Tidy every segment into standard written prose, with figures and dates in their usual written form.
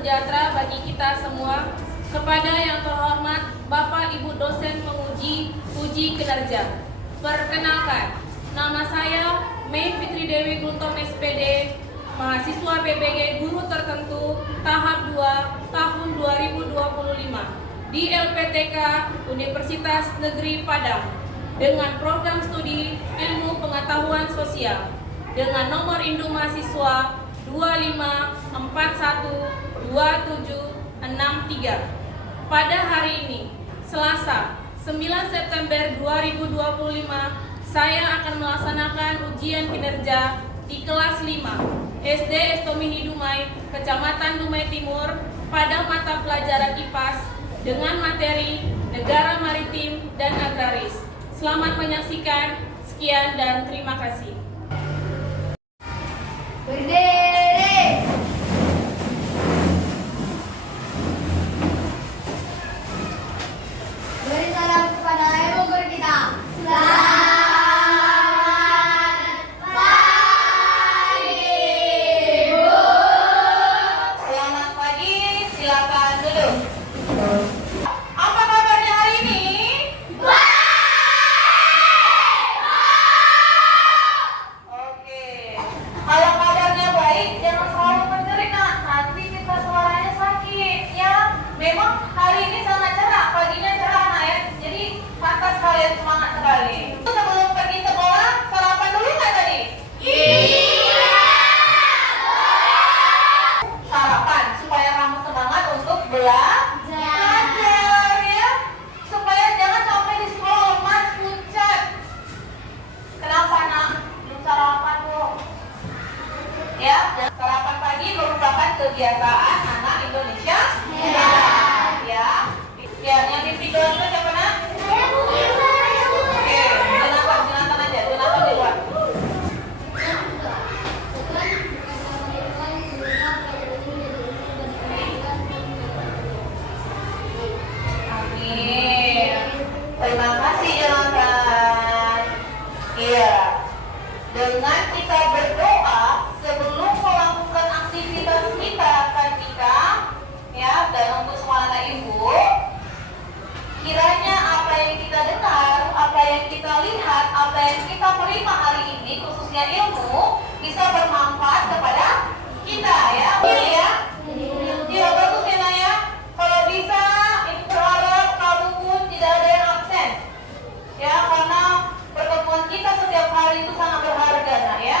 sejahtera bagi kita semua. Kepada yang terhormat Bapak Ibu dosen penguji uji kinerja. Perkenalkan, nama saya Mei Fitri Dewi Gultom SPD, mahasiswa BBG Guru Tertentu tahap 2 tahun 2025 di LPTK Universitas Negeri Padang dengan program studi Ilmu Pengetahuan Sosial dengan nomor induk mahasiswa 25412763. Pada hari ini, Selasa 9 September 2025, saya akan melaksanakan ujian kinerja di kelas 5 SD Estomini Dumai, Kecamatan Dumai Timur pada mata pelajaran IPAS dengan materi Negara Maritim dan Agraris. Selamat menyaksikan, sekian dan terima kasih. Berdiri. Beri salam kepada ibu guru kita. Selamat pagi, Bu. Selamat pagi, silakan duduk. Apa kabarnya hari ini? Oke. Kalau kabarnya baik, jangan selalu menjerit, nak. Nanti kita suaranya sakit, ya. Memang hari ini sangat cerah, paginya cerah, nak, ya. Jadi pantas kalian semangat sekali. Sebelum pergi sekolah, sarapan dulu nggak tadi? Sarapan supaya kamu semangat untuk belajar, ya. Supaya jangan sampai di sekolah lemas pucat. Kenapa, nak? Belum sarapan, Bu? Ya, sarapan pagi merupakan kebiasaan anak Indonesia. Ya, yang di video itu siapa, nak? Oke, Jonathan aja, Jonathan di luar. Amin. Terima kasih, Jonathan. Iya. Dengan kita berdoa sebelum melakukan aktivitas kita akan nikah, ya, dan untuk semua anak ibu, kiranya apa yang kita dengar, apa yang kita lihat, apa yang kita terima hari ini, khususnya ilmu, bisa bermanfaat kepada kita, ya. Iya, ya, bagus ya, Nak, ya. Kalau bisa, ini berharap kamu pun tidak ada yang absen, ya, karena pertemuan kita setiap hari itu sangat berharga, Nak, ya.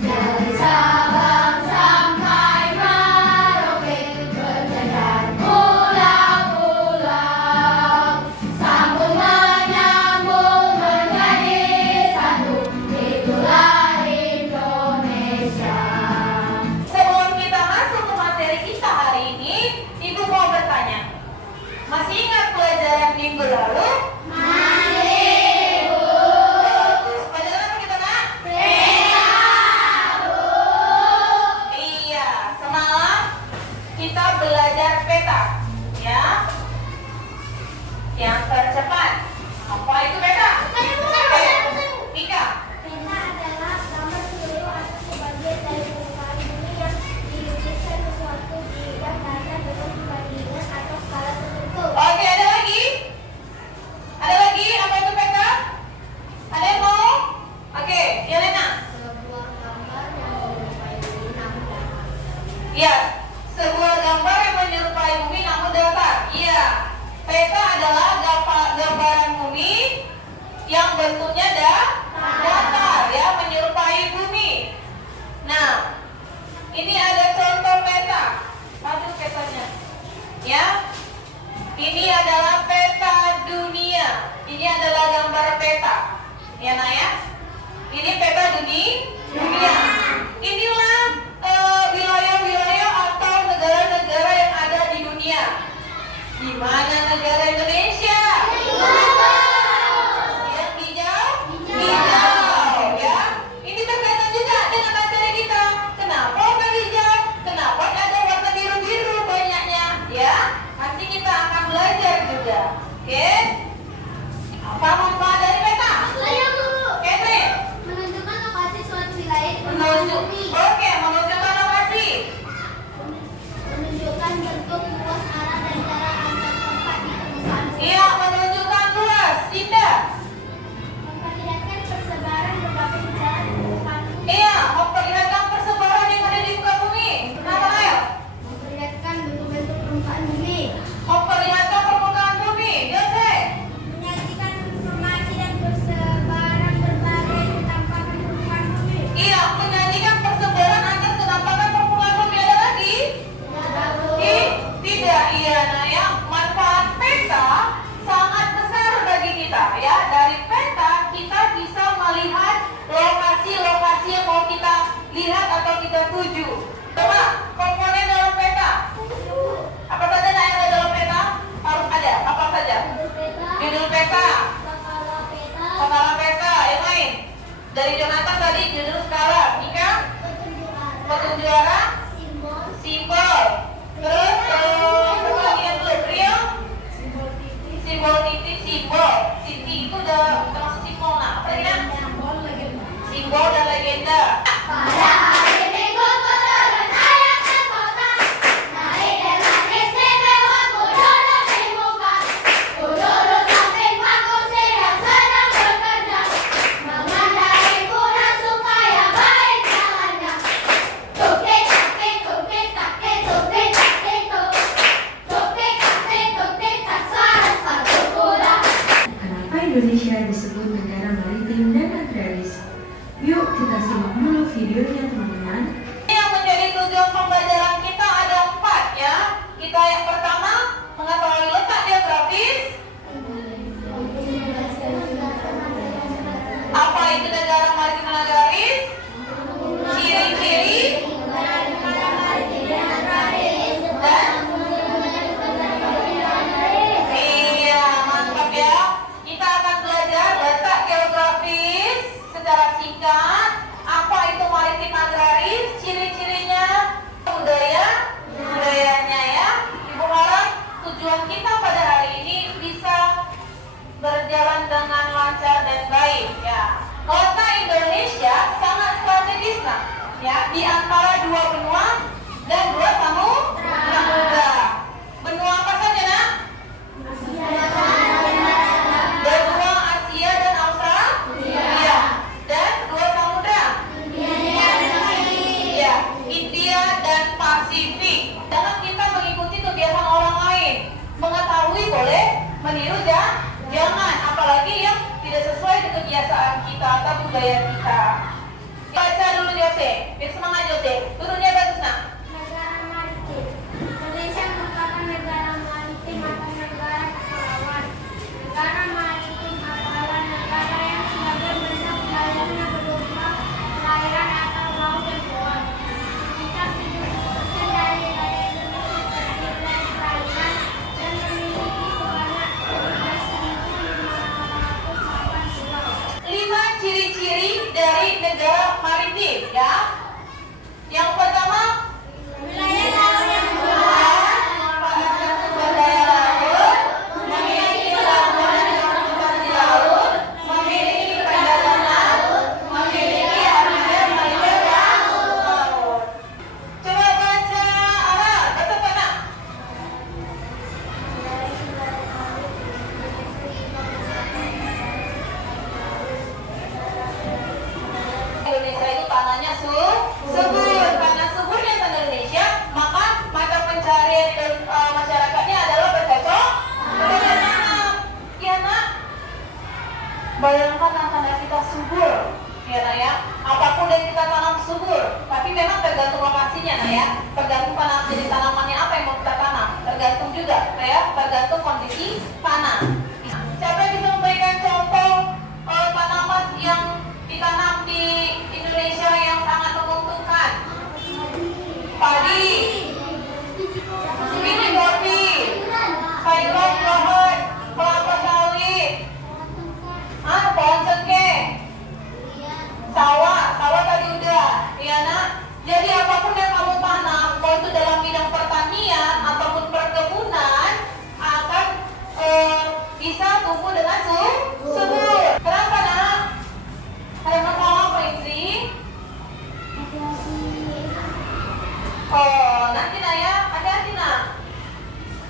Dari Sabang sampai Merauke, berjalan pulau-pulau, sambung menyambung menjadi satu, itulah Indonesia. Sebelum kita masuk ke materi kita hari ini, Ibu mau bertanya, masih ingat pelajaran minggu lalu? Masih, Bu. Bagus. Pelajaran apa kita, Nak? Iya, semalam kita belajar peta, ya. Yang tercepat. Apa itu peta? Ika. Peta adalah gambar seluruh atau sebagian dari permukaan bumi yang dilukiskan sesuatu di bidang data dengan perbandingan atau skala tertentu. Oke, ada lagi? Ada lagi? Apa itu peta? Ada yang mau? Oke, Yelena. Sebuah gambar yang menyerupai bumi namun datar. Iya, sebuah gambar yang menyerupai bumi namun datar. Iya, peta adalah gambaran bumi yang bentuknya datar, ya, menyerupai bumi. Nah, ini ada contoh peta. Maju petanya, ya. Ini adalah peta dunia. Ini adalah gambar peta, ya, Nak, ya. Ini peta dunia. Inilah wilayah-wilayah atau negara-negara yang ada di dunia. Di mana negara Indonesia? Yang hijau? Hijau, ya. Ini berkaitan juga dengan materi kita. Kenapa warna hijau? Kenapa ada warna biru-biru banyaknya? Ya, nanti kita akan belajar juga. Oke. kita simak dulu videonya teman-teman. Yang menjadi tujuan pembelajaran kita ada 4 ya. Kita yang pertama mengetahui letak geografis. Apa itu negara maritim nagaris? Ciri-ciri dan iya, mantap ya. Kita akan belajar letak geografis secara singkat. Apa itu maritim agraris? Ciri-cirinya, budayanya ya. Ibu harap tujuan kita pada hari ini bisa berjalan dengan lancar dan baik ya. Kota Indonesia sangat strategis nah, ya, di antara 2 benua dan 2 samudra. Benua apa saja nak? Benua Asia dan Australia. Dan 2 samudra. Ya, India dan Pasifik. Jangan kita mengikuti kebiasaan orang lain. Mengetahui boleh, meniru jangan, apalagi yang tidak sesuai dengan kebiasaan kita atau budaya kita. Baca dulu Jose, biar semangat Jose. Turunnya bagus nak. Negara maritim. Indonesia merupakan negara maritim atau negara kepulauan. Negara maritim adalah negara yang sebagian besar wilayahnya berupa perairan atau laut yang luas. Sekitar 70% dari wilayah Indonesia terdiri dari perairan dan memiliki sebanyak 12.500 pulau. 5 ciri-ciri dari negara maritim ya. Yang pertama, Wilayah laut yang luas. merupakan sumber daya laut, memiliki pelabuhan yang terletak di laut, memiliki perdagangan, memiliki area maritim dan laut. Coba baca Ara, baca nak. Indonesia itu tanahnya subur. Karena suburnya tanah Indonesia, maka mata pencarian masyarakatnya adalah bercocok tanam. Ya nak, bayangkan tanah kita subur, ya nak ya. Apapun yang kita tanam subur, tapi memang tergantung lokasinya nak ya. Tergantung jenis tanamannya apa yang mau kita tanam. Tergantung juga, nah ya. Tergantung kondisi tanah. Siapa yang bisa memberikan contoh tanaman yang ditanam di Indonesia yang sangat menguntungkan? Padi, biji kopi, sayuran buahan, kelapa sawit, pohon cengkeh, sawah tadi udah, ya nak. Jadi apapun yang kamu tanam, mau itu dalam bidang pertanian ataupun perkebunan, akan bisa tumbuh dengan subur. Kenapa nak? Karena apa Indri? Oh, nanti nak ya, hati-hati nak.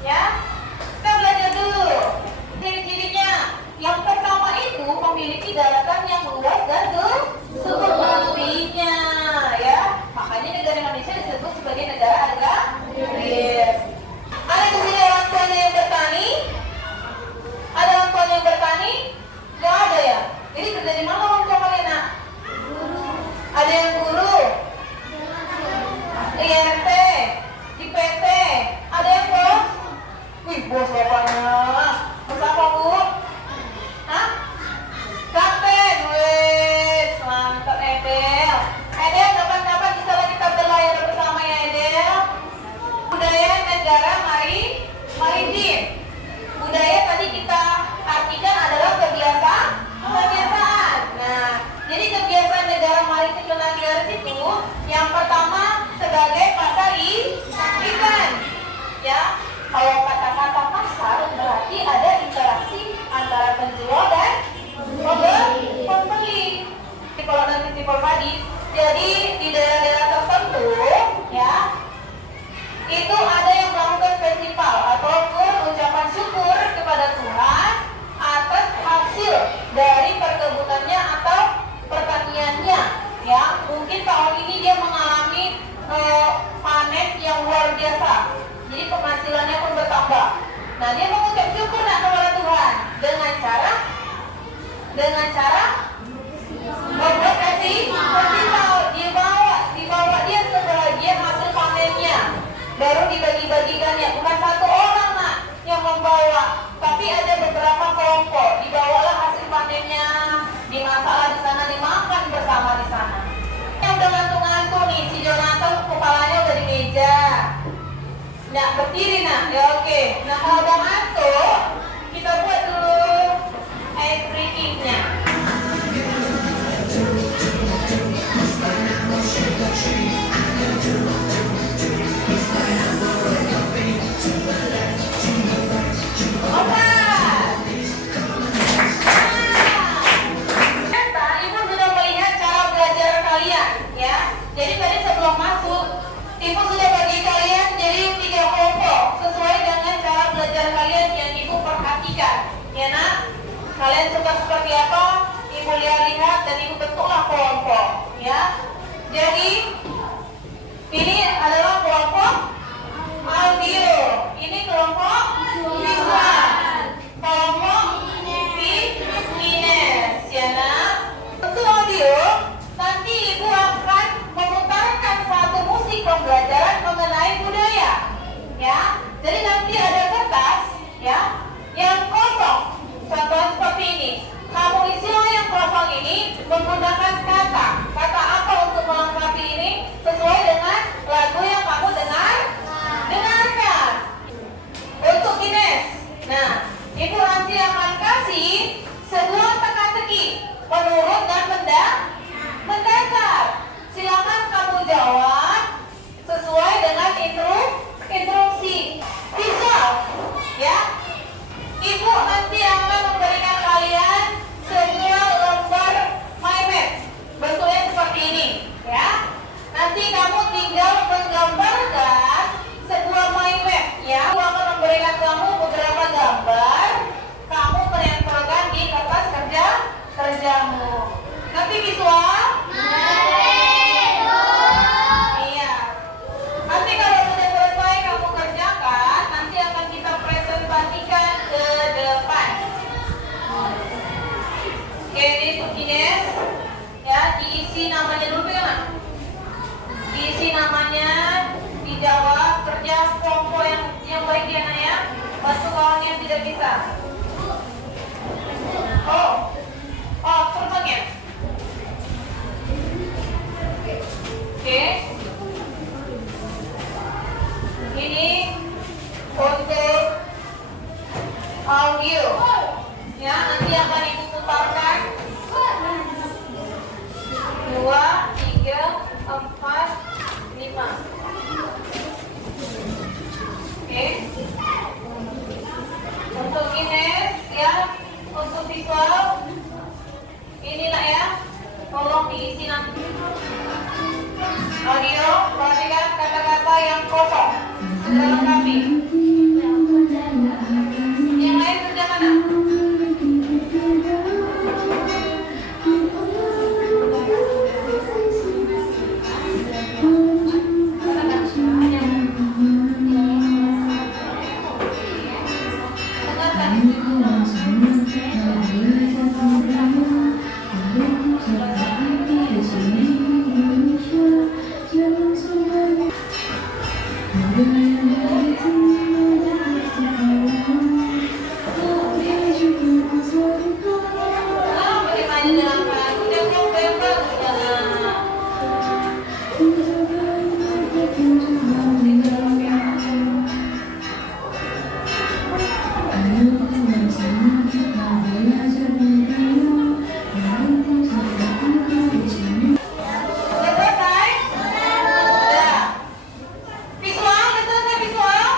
Ya, kita belajar dulu. Ciri-cirinya, yang pertama itu memiliki daratan yang luas dan subur pastinya, ya. Makanya negara Indonesia disebut sebagai negara agraris. Ada di sini orang tuanya yang bertani? Ada orang tuanya yang bertani? Gak ada ya. Jadi kerja di mana orang tua kalian nak? Ada yang guru? IRT, di PT, ada yang bos? Wih, bos bapaknya. Bos apa bu? Hah? Kapten, wih, mantap Edel. Edel, kapan-kapan bisa lagi kita berlayar bersama ya Edel. Budaya negara maritim. Budaya tadi kita artikan adalah kebiasaan. Nah, jadi kebiasaan negara maritim dan agraris itu yang pertama sebagai pasar ikan. Ya, kalau kata-kata pasar berarti ada interaksi antara penjual dan pembeli. Kalau nanti tipe padi, jadi di daerah-daerah tertentu, ya, itu ada yang melakukan festival ataupun ucapan syukur kepada Tuhan atas hasil dari perkebunannya atau pertaniannya. Ya, mungkin tahun ini dia mengalami panen yang luar biasa. Jadi penghasilannya pun bertambah. Nah, dia mengucap syukur kepada Tuhan dengan cara membuat festival. baru dibagi-bagikan ya, bukan satu orang nak yang membawa, tapi ada beberapa kelompok. Dibawalah hasil panennya, dimasak di sana, dimakan bersama di sana. Yang udah ngantuk-ngantuk nih, si Jonathan kepalanya udah di meja. Nah, berdiri nak, ya oke. Nah, kalau udah ngantuk, kita buat dulu ice breaking-nya. Jadi tadi sebelum masuk, Ibu sudah bagi kalian jadi 3 kelompok sesuai dengan cara belajar kalian yang Ibu perhatikan. Ya nak, kalian suka seperti apa? Ibu lihat dan Ibu bentuklah kelompok. Ya, jadi ini adalah kelompok audio, ini kelompok visual, kelompok fitness. Ya nak, untuk audio nanti Ibu akan memutarkan satu musik pembelajaran mengenai budaya, ya. Jadi nanti ada kertas, ya, yang kosong. Contoh seperti ini. Kamu isilah yang kosong ini menggunakan kata. Kata apa untuk melengkapi ini sesuai dengan lagu yang kamu dengarkan. Untuk Ines, nah, Ibu nanti akan kasih sebuah teka-teki menurut dan mendatar. Silakan kamu jawab sesuai dengan instruksi. Visual, ya. Ibu nanti akan memberikan kalian sebuah lembar mind map. Bentuknya seperti ini, ya. Nanti kamu tinggal menggambarkan sebuah mind map, ya. Ibu akan memberikan kamu beberapa gambar. Kamu menempelkan di kertas kerjamu. Nanti visual. Iya. Nanti kalau sudah selesai kamu kerjakan, nanti akan kita presentasikan ke depan. Oke, ini untuk Ines. Ya, diisi namanya dulu kan? Diisi namanya, dijawab, kerja kelompok yang baik ya nak ya. Bantu kawan yang tidak bisa. Oh, terbangnya. Oke. Ini untuk audio. Ya, nanti akan Ibu putarkan. 2, 3, 4, 5. Oke. Untuk Ines, ya, untuk visual. Inilah ya. Tolong diisi nanti. Audio, perhatikan kata-kata yang kosong. Segera lengkapi. Yang lain kerja mana? Visual, betul nggak visual?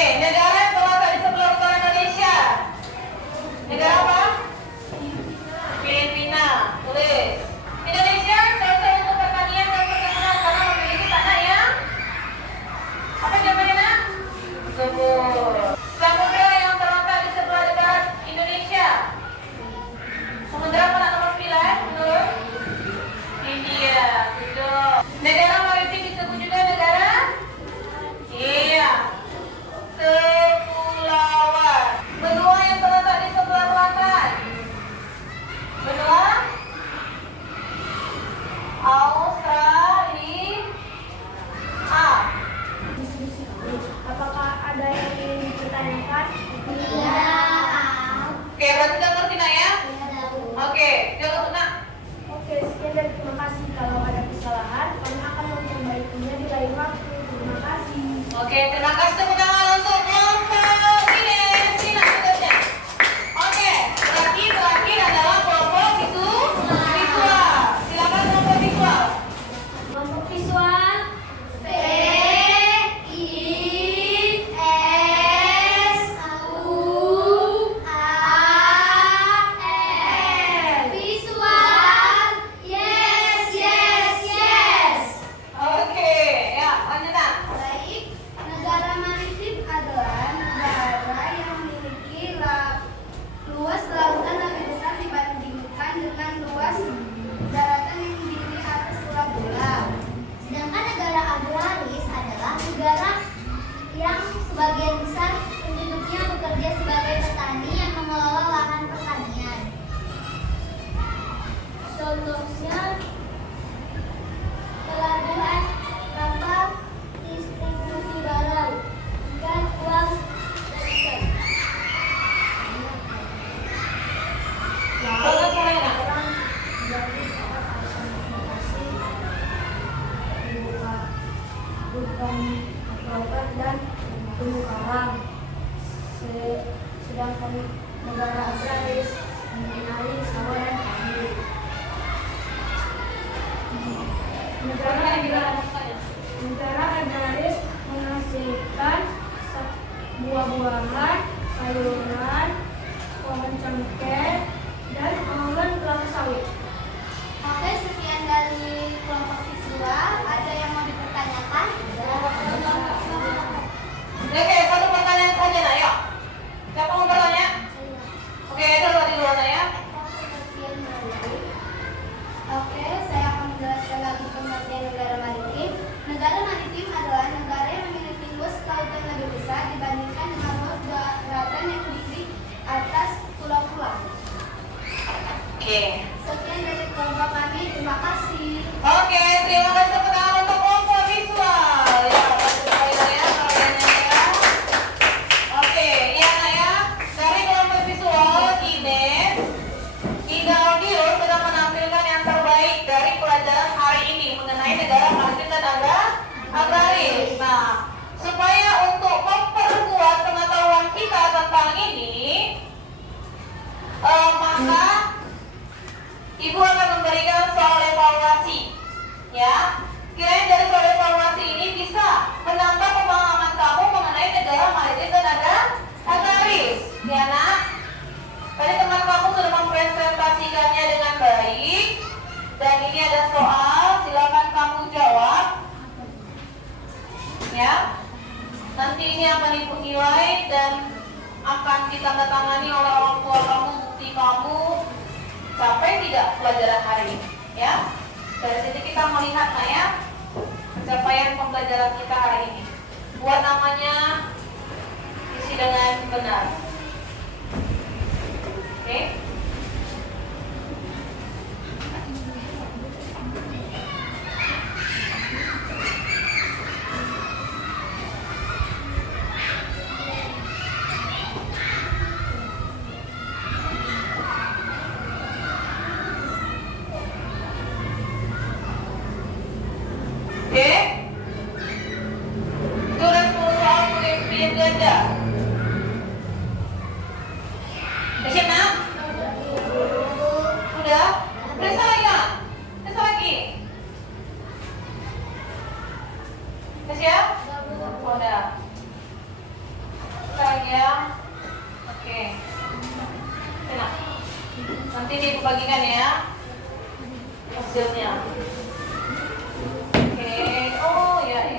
Oke, negara yang terletak di sebelah utara Indonesia. Negara apa? Filipina. Tulis. Indonesia cocok untuk pertanian dan perkebunan karena memiliki tanah yang apa jawabannya nak? Subur. Samudra yang terletak di sebelah barat Indonesia. Samudra mana nomor 9 menurut? India. Betul. Negara maritim disebut juga negara? Iya. Kepulauan. Benua yang terletak di sebelah selatan. Benua Australia. Apakah ada yang ingin dipertanyakan? Oke, berarti udah ngerti nak ya? Oke, jawab nak. Oke, sekian dan terima kasih. Kalau ada kesalahan, kami akan memperbaikinya di lain waktu. Terima kasih. Oke, terima kasih tepuk tangan untuk kelompok ini. Sini nak tugasnya. Oke, terakhir adalah kelompok visual. Silakan kelompok visual. Kelompok visual. Oke, ya lanjut nak. Baik, negara maritim adalah negara yang memiliki luas lautan lebih besar dibandingkan dengan luas daratan yang terdiri atas pulau-pulau. Sedangkan negara agraris adalah negara yang sebagian besar penduduknya bekerja sebagai petani yang mengelola lahan pertanian. Contohnya pelabuhan, kapal, distribusi barang, ikan, uang, dan ikan. Bagus sekali nak. Jadi tempat transportasi bukan lautan dan terumbu karang. Sedangkan negara agraris mengenali sawah dan tani. Negara agraris menghasilkan buah-buahan, sayuran, pohon cengkeh, dan pengembangan kelapa sawit. Oke, sekian dari kelompok visual. Ada yang mau dipertanyakan? Oke, satu pertanyaan saja nak, yuk. Siapa mau bertanya? Oke, itu di luar ya. Oke, saya akan menjelaskan lagi pengertian negara maritim. Negara maritim adalah negara yang memiliki luas lautan lebih besar dibandingkan dengan luas daratan yang terdiri atas pulau-pulau. Oke. Sekian dari kelompok kami, terima kasih. Oke, terima kasih tepuk tangan untuk kelompok visual. Ya, bagus sekali nak ya kaliannya ya. Oke, iya nak ya. Dari kelompok visual, Ida Audio sedang menampilkan yang terbaik dari pelajaran hari ini mengenai negara maritim dan agraris. Nah, supaya untuk memperkuat pengetahuan kita tentang ini, maka Ibu akan memberikan soal evaluasi, ya. Kirain dari soal evaluasi ini bisa menambah pemahaman kamu mengenai negara maritim dan agraris, ya nak. Tadi teman kamu sudah mempresentasikannya dengan baik, dan ini ada soal, silakan kamu jawab, ya. Nanti ini akan ibu nilai dan akan ditandatangani oleh orang tua kamu, bukti kamu capai tidak pelajaran hari ini, ya. Dari sini kita melihat nah ya pencapaian pembelajaran kita hari ini. Buat namanya isi dengan benar. Oke. Oke. Tulis soal pemimpin ganda. Siap nak? Nanti nih ibu bagikan ya hasilnya. Oke, oh ya.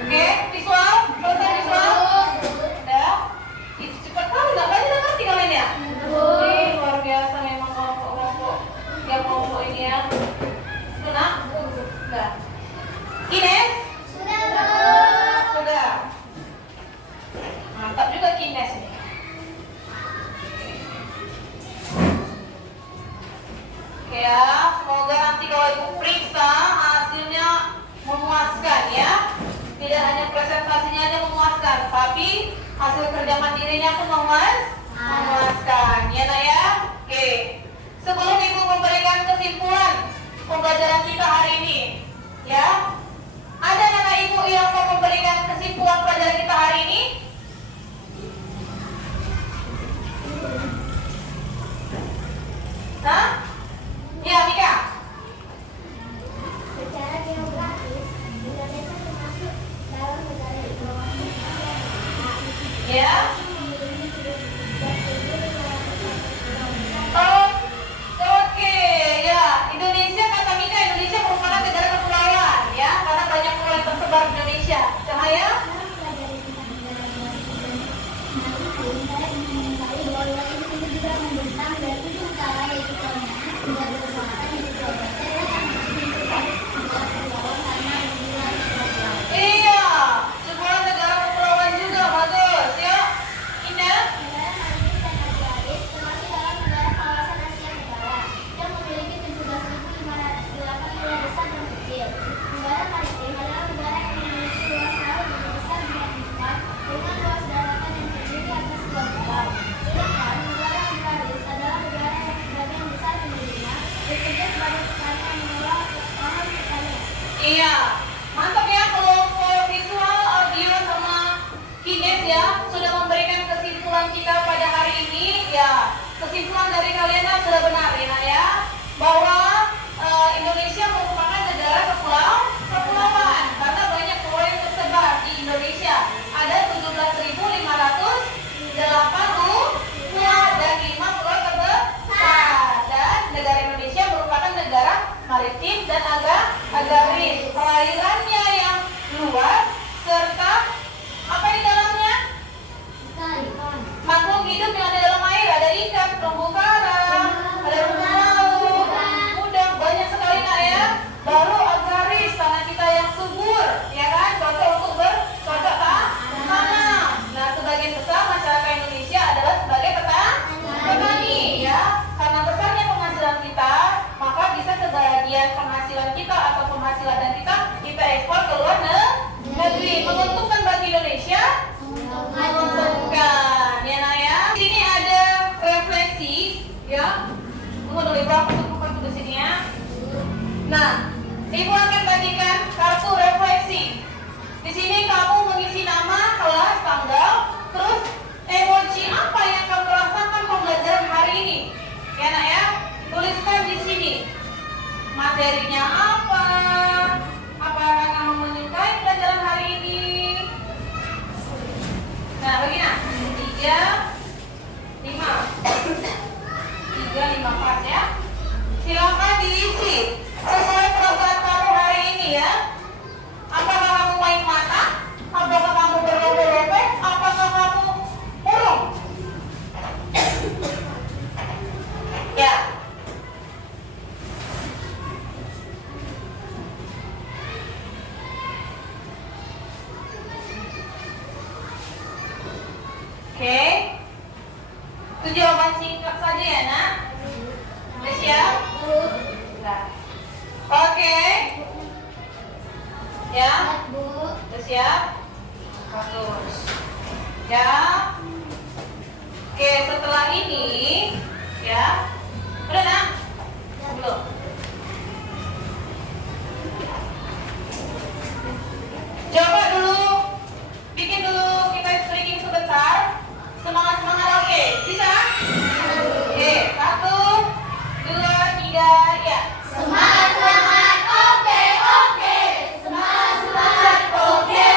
Oke, visual, selesai visual. Udah. Itu cepat kali, nggak banyak ngerti kalian ya? Ih, luar biasa memang kelompok yang kelompok ini ya. Sudah? Sudah. Ines? Sudah. Mantap juga Ines nih. Oke ya, semoga nanti kalau ibu periksa hasilnya memuaskan ya. Tidak hanya presentasinya aja memuaskan, tapi hasil kerja mandirinya pun memuaskan. Ya nak ya? Oke. Sebelum ibu memberikan kesimpulan pembelajaran kita hari ini, ya, ada anak ibu yang mau memberikan kesimpulan pelajaran kita hari ini? Hah? Ya, Mika. Secara geografis, Indonesia termasuk dalam negara di bawah Ya. Oh, oke, ya. Indonesia kata Mika, Indonesia merupakan negara kepulauan, ya, karena banyak pulau yang tersebar di Indonesia. Cahaya? Iya, sebuah negara kepulauan juga, bagus, ya. Indah? Iya, mantap ya kalau visual, audio sama Kines ya sudah memberikan kesimpulan kita pada hari ini. Ya, kesimpulan dari kalian sudah benar ya, bahwa Indonesia merupakan negara kepulauan karena banyak pulau yang tersebar di Indonesia. Ada 17.508 pulau dan 5 pulau terbesar. Dan negara Indonesia merupakan negara maritim dan agraris. Perairannya yang luas serta apa di dalamnya? Makhluk hidup yang ada dalam air, ada ikan, terumbu karang, ada rumput laut, udang, banyak sekali nak ya. Baru agraris, tanah kita yang subur, ya kan? Cocok untuk bercocok tanam. Nah, sebagian besar masyarakat Indonesia adalah sebagai petani, ya. Karena besarnya penghasilan kita, maka bisa sebagian penghasilan kita atau penghasilan dan kita ekspor ke luar negeri. Menguntungkan bagi Indonesia? Menguntungkan, ya nak ya. Sini ada refleksi, ya. Tunggu dulu ibu, aku buka di sini ya. Nah, ibu akan bagikan kartu refleksi. Di sini kamu mengisi nama, kelas, tanggal, terus emoji apa yang kamu rasakan pembelajaran hari ini, ya nak ya. Tuliskan di sini materinya apa, apakah kamu menyukai pelajaran hari ini. Nah, begini 3, 5 pas ya. Silakan diisi sesuai perasaan kamu hari ini ya. Apakah kamu main mata? Apakah kamu berlomba-lomba? Apakah kamu murung? Ya. Oke. Itu jawaban singkat saja ya nak. Sudah siap? Sudah. Oke. Ya. Sudah siap? Bagus. Ya. Oke, setelah ini ya. Udah nak? Belum. Coba dulu. Bikin dulu kita stretching sebentar. Semangat-semangat, oke. Bisa? Oke, 1, 2, 3, ya. Semangat, oke, oke. Semangat, oke.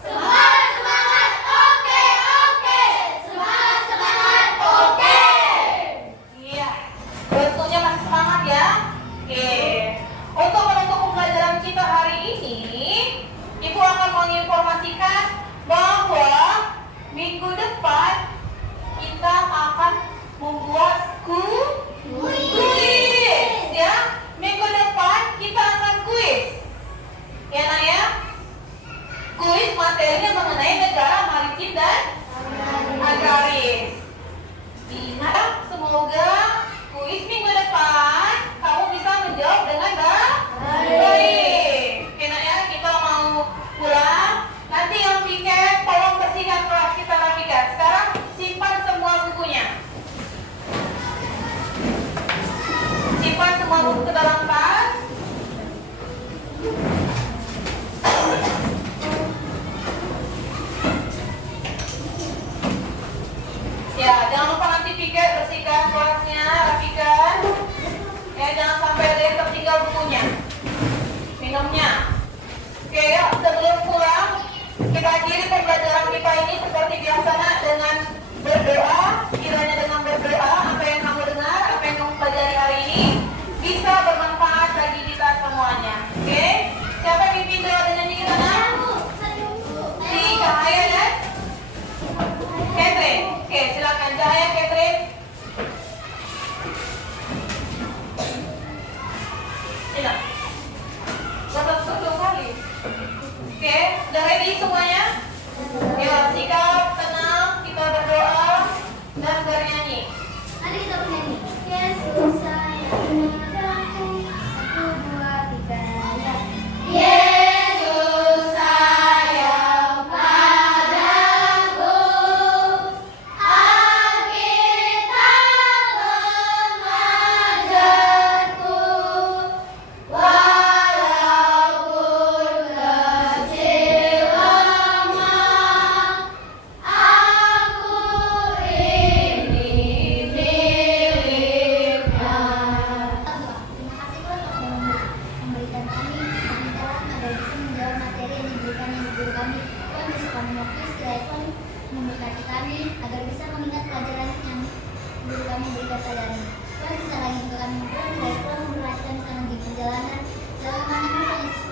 Semangat, oke, oke. Semangat, oke. akan membuat kuis ya. Minggu depan kita akan kuis. Ya nak ya? Kuis materinya mengenai negara maritim dan agraris. Diingat, semoga kuis minggu depan kamu bisa menjawab dengan baik. Oke nak ya, kita mau pulang. Nanti yang piket tolong bersihkan kelas kita rapikan. Sekarang simpan semua bukunya. Simpan semua buku ke dalam tas. Ya, jangan lupa nanti piket bersihkan kelasnya, rapikan. Ya, jangan sampai ada yang tertinggal bukunya. Minumnya. Oke, yuk, sebelum pulang kita akhiri pembelajaran kita ini seperti biasa nak, dengan berdoa. Kiranya dengan berdoa apa yang kamu dengar, apa yang kamu pelajari hari ini bisa bermanfaat bagi kita semuanya. Oke? Siapa yang pimpin doa dan nyanyi kita nak? Si Cahaya dan Catherine. Oke, silakan Cahaya, Catherine. Sila. Satu kali. Oke, udah ready semuanya? Yuk, sikap tenang, kita berdoa dan bernyanyi. Mari kita bernyanyi. Yesus sayang padaku, 1, 2, 3, ya. Yesus sayang padaku, Alkitab mengajarku, walaupun kecil lemah, aku ini miliknya. Terima kasih Tuhan telah memberikan kami pengetahuan agar bisa menjawab materi yang diberikan yang guru kami. Tuhan besok kami waktu sekiranya Tuhan memberkati kami agar bisa mengingat pelajaran yang guru kami berikan pada kami. Tuhan bisa lagi untuk kami. Tuhan memberkati kami selama di perjalanan dalam nama Yesus